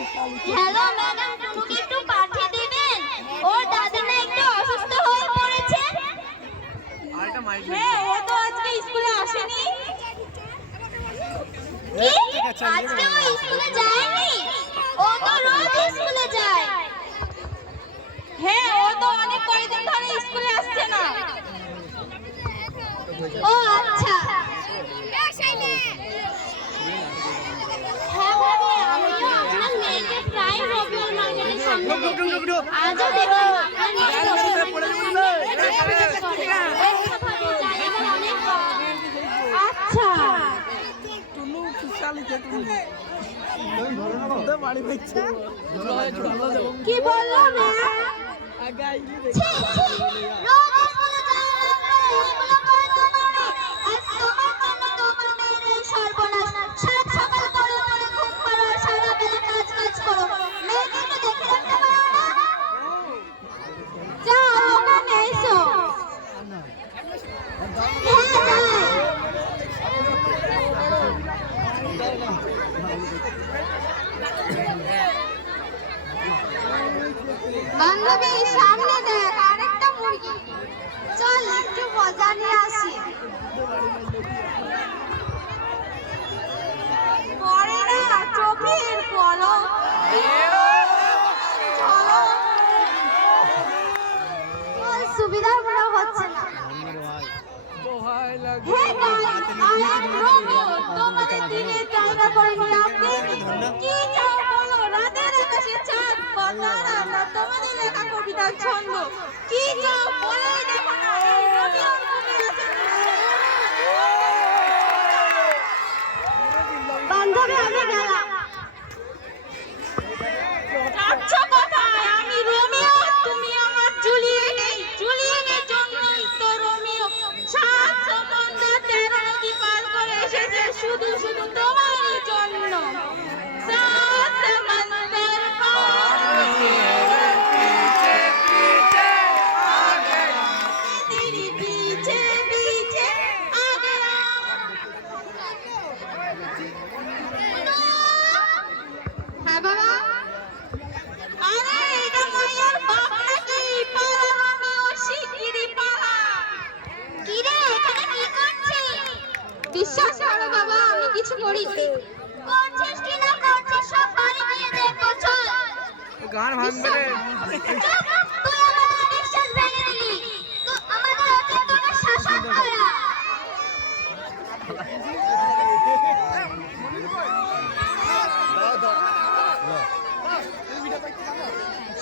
Hello madam, টুনুকে একটু পাঠিয়ে দিবেন, ওর দাদা না একটু অসুস্থ হয়ে পড়েছে। হ্যাঁ, ও তো আজকে স্কুলে আসেনি। কি আজকে ও স্কুলে যায়নি? ও তো রোজ স্কুলে যায়। হ্যাঁ, ও তো অনেক কয়েকদিন ধরে স্কুলে আসছে না। ও আচ্ছা। হ্যাঁ ভাবি, আমিও আপনার মেয়েকে প্রায় রবিবার মার্কেটের সামনে দেখি। আজও দেখলাম আপনার মেয়ে আচ্ছা। কি বললো ম্যাম? বান্ধবী, সামনে দেখ আরেকটা মুরগি, চল একটু মজা নিয়ে আসি। পরে না চোখের পলক, সুবিধা মনে হচ্ছে না। তোমাদের দিনে জায়গা করে নিয়ে আপনি কি চাও বলো? রাতের আকাশে চাঁদ, তারা না তোমাদের লেখা কবিতার ছন্দ। কি চাও বলো? দেখো না এই রবিউল কবি আছে। বান্ধবী, আমি গেলাম। যাচ্ছ কোথায়? আমি রোমিও, তুমি আমার জুলিয়েট। জুলিয়েটের জন্যই তো রোমিও 7 সমুদ্র 13 নদী পার করে এসেছে শুধু শুধু তোমারই জন্য। 7 সমুদ্র পার तेरी पीछे पीछे आ गया। হ্যাঁ বাবা। আরে এটা মায়ের বাপ নাকি? পালা রোমিও, শিগগিরই পালা। কি রে, এখানে কি করছিস? বিশ্বাস করো বাবা, আমি কিছু করিনি। করছিস কি না করছিস সব বাড়ি গিয়ে দেখো, চল। গান ভাঙবে রে। চুপ, তুই আমাদের বিশ্বাস ভেঙে দিলি। তো আমাদের উচিত তোকে শাসন করা।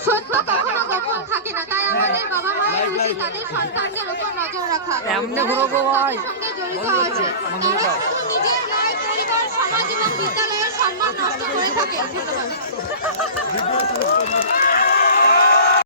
সত্য কখনো গোপন থাকে না, তাই আমাদের বাবা মায়ের উচিত তাদের সন্তানদের উপর নজর রাখা। এমনি ঘুরো গো ভাই। সঙ্গে জড়িত আছে, তারা শুধু নিজের নয়, পরিবার, সমাজ এবং বিদ্যালয়ের সম্মান নষ্ট করে থাকে। ধন্যবাদ।